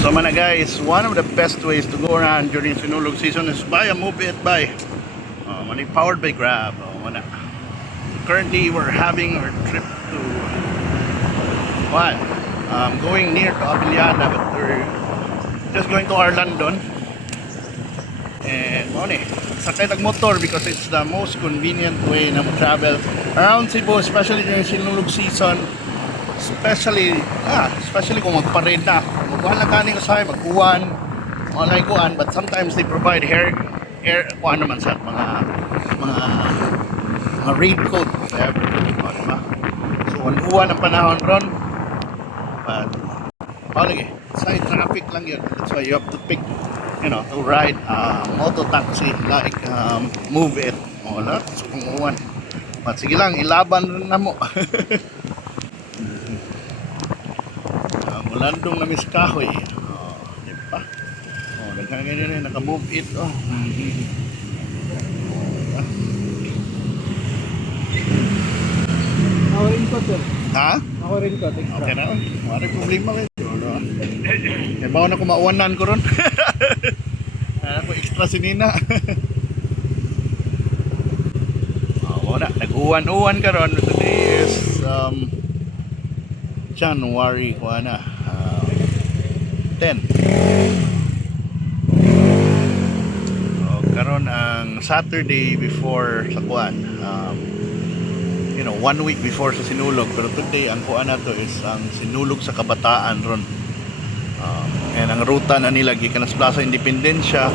So mana guys, one of the best ways to go around during Sinulog season is buy a Move It by money powered by Grab. Mana. Currently we're having our trip to what? Going near to Abiliana, but we're just going to Arlandon. And money, sakay nag-motor because it's the most convenient way na travel around Cebu, especially during Sinulog season. Especially kung magparade na. Magkuhan lang kaning usahay, magkuhan, online kuhan, but sometimes they provide air kuhan naman sa mga raincoat, whatever. Diba? So, uwan ang panahon ron, but lagi, side traffic lang yun. That's why you have to pick, to ride moto taxi like Move It. Wala, so kung uwan. But sige lang, ilaban na mo. Mulandong na Miss Kahoy. Di ba? Daghang ganyan naka-Move It. Nawarin ko sir. Ha? Nawarin ko. Okay na. Wala problema kayo. Kaya bawa na kumauwanan ko ron. Ako extra sinina. Wala. Nag-uwan-uwan ka ron. Today is January 10. Karon ang Saturday before sa kuan. 1 week before sa Sinulog, pero today ang kuan na to is ang Sinulog sa Kabataan ron. And ang ruta na nila gikan sa Plaza Independencia.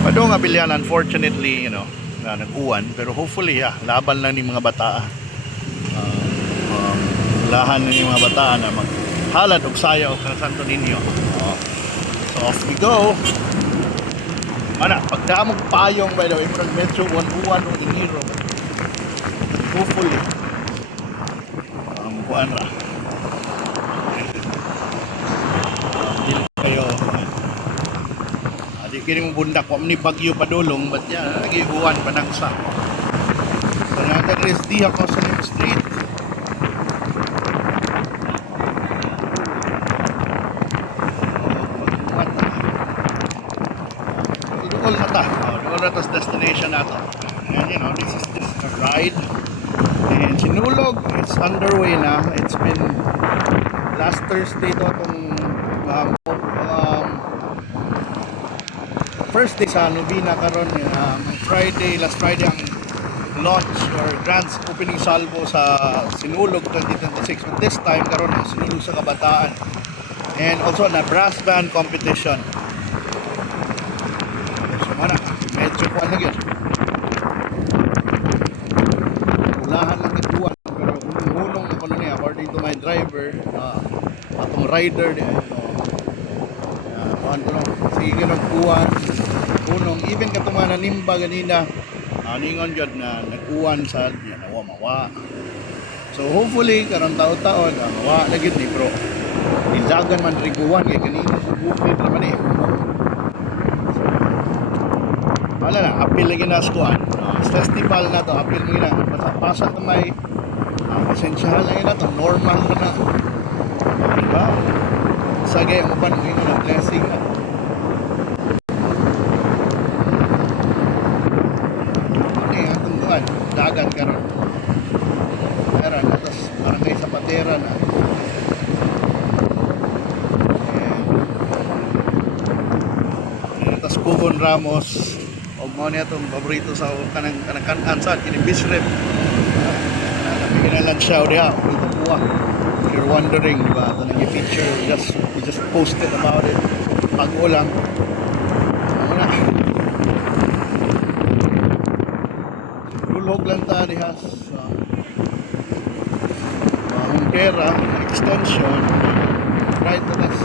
Padong Abilian, unfortunately, na nag-uwan, pero hopefully laban lang ni mga bata. Lahan ni mga bata na maghalad og sayaw sa Santo Niño. So off we go. Mana, pagdamog payong by the way, murag medyo uwan-uwan o iniro. Hopefully kuan ra. Dili kayo. Di kini mo bundak wa ni bagyo padulong, but lagi uwan panangsa. So natin is Dia Cosalim Street. Doon na tas destination nato. And this is just a ride. And Sinulog, it's underway na. It's been last Thursday to itong first day sa Novena karon. Last Friday ang launch or grand opening salvo sa Sinulog 2026. But this time karon ang Sinulog sa Kabataan. And also na brass band competition. Medyo kuhan na yun. Ulahan lang nagkuhan. Pero unong na ko na niya, according to my driver, atong rider niya, kuhan ko lang. Sige nagkuhan. Unong, even katong nanimba ganina, ningon yun na nagkuhan sa mawa. So hopefully, karang taon-taon, mawa na yun ni bro. Ilagan man rin kuhan, kaya kanina sa bukid naman eh. Wala na, appeal lagi na skuan. Festival na to, appeal mo na. Pasang na may pasensyahan lang na to, normal na. Diba? Sagay ang upan mo yun na blessing na. Atong buwan, dagan ka ron. Meron, tapos parang kayo sa patera na. And tapos Pugon Ramos. Mao niya itong paborito sa kanang sa kinibis rep. Napiginalan siya diha ito buwa. If you're wondering, diba, ito nang i-feature, we just posted about it bago lang. Muna lulog lang ta diha sa Hungkera extension right to this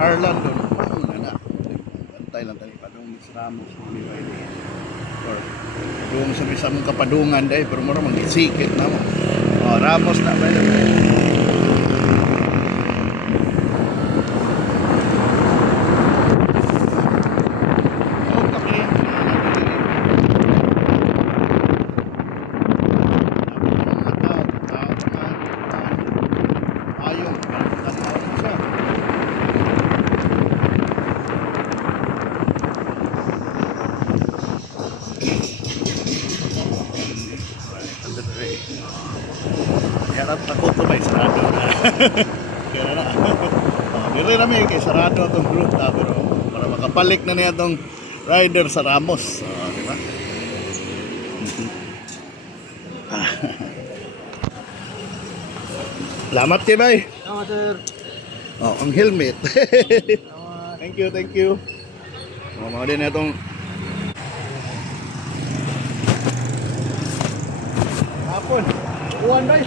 Arlandon. Bantay lang tali padung Ramos or doon sa may samong kapadungan dahil pero mura mag-isikit na mo. Ramos na ba yun? Kaya na. Dili rami kay sarado itong ruta pero para makapalik na niya itong rider sa Ramos. Di ba? Salamat kay bay. Tama, sir. Oh, ang helmet. Thank you, thank you. Oh, mga din itong hapon. Uwan bay.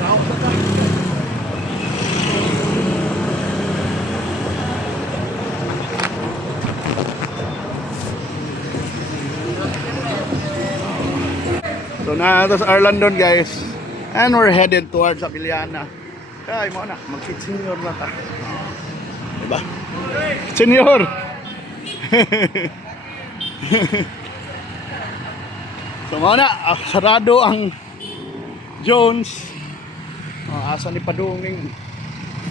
Naok na tayo. So na ito sa Arlandon guys. And we're headed towards Apiliana. Kaya mo na, mag-kit senior na ta. Diba? Senior! So mo na, sarado ang Jones. Asa ni Padunging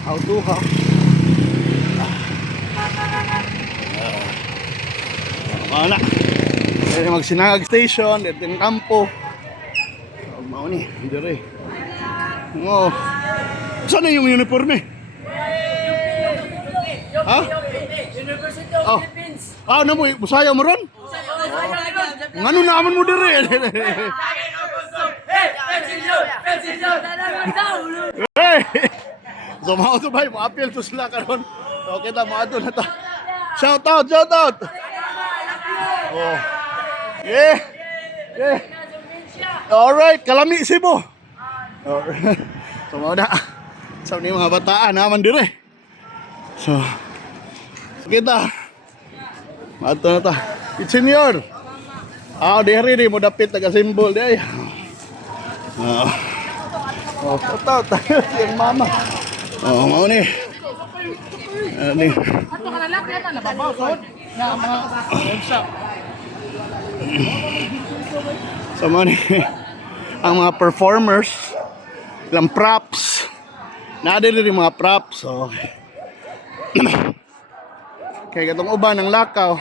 Autuha. Mo na. Kaya magsinagag station, dito yung kampo. Mao ni, dire. Oh. Saan na yung uniforme? Ha? University of Oh. Philippines. Ano mo, busaya mo ron? Ngano naman mo dire? Hey! So mao to bay, mo-appeal to sila karon. So kita mo ato na ta. Shout out, shout out. Oh. Yeah. Yeah. Alright, kalami Cebu. Alright. So mao na. Sa ni mga bataan naman dire. So kita. Ato na ta. It's senior. Diri ni mo dapit taga symbol di ay. Oh, shout out. Yung mama. Oh, mao ni. Ani. Ato ka na lang, kaya na nababaw, sir. Nga, mga webshop. So mao ni. Ang mga performers, ilang props. Naadiri rin mga props. So, kaya katong uban ng lakaw.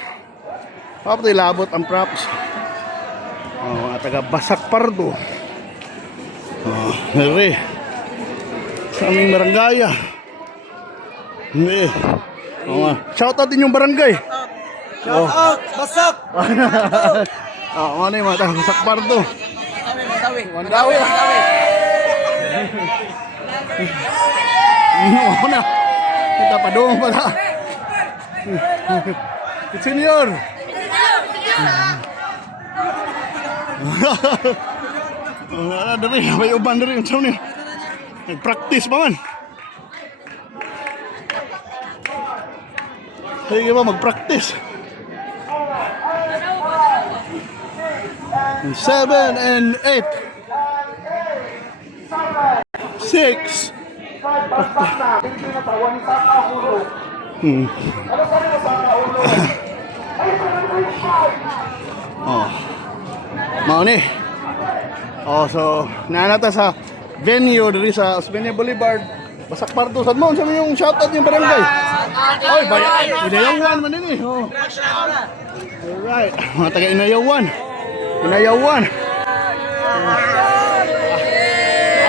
Paano labot ang props? Mga taga Basak Pardo. Nari. Sa aming barangaya. Hindi. Shoutout din yung barangay. Shout out, Basak! Ano yung mga taga Basak Pardo? Mandawi. Ano na? Kita pa doon pala. Senior. Dari, may uban dari yung ni. Nag-practice pa man. Sige ba mag-practice? 7 and 8. 6. Oh. Mao ni. Oh, so nanata sa venue diri sa Osmeña Boulevard. Basak Pardo sad mo sa yung shoutout yung barangay. Oy, bayan. Inayawan man ini. Oh. Alright. Mga taga Inayawan. Inayawan.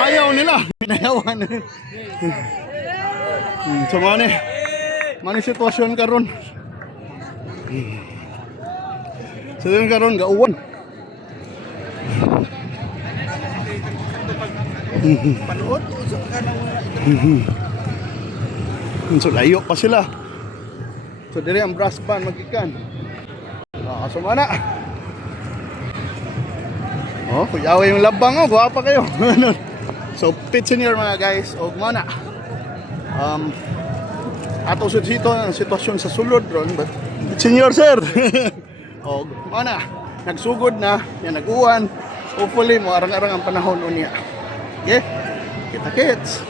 Ayaw nila. Inayawan. So mani. Mani sitwasyon karon. Sitwasyon karon gauwan. Panood, usap ka ng So layo pa sila. So dire ang brass band magikan. So mana. Oh, kuyawa yung labang oh, guwapa kayo. So pit senior mga guys, og mana. Ato sa dito ang sitwasyon sa sulod ron, but senior sir. Og mana, nagsugod na, yan nag-uwan. Hopefully mo arang-arang ang panahon unya. Okay? Kita kits.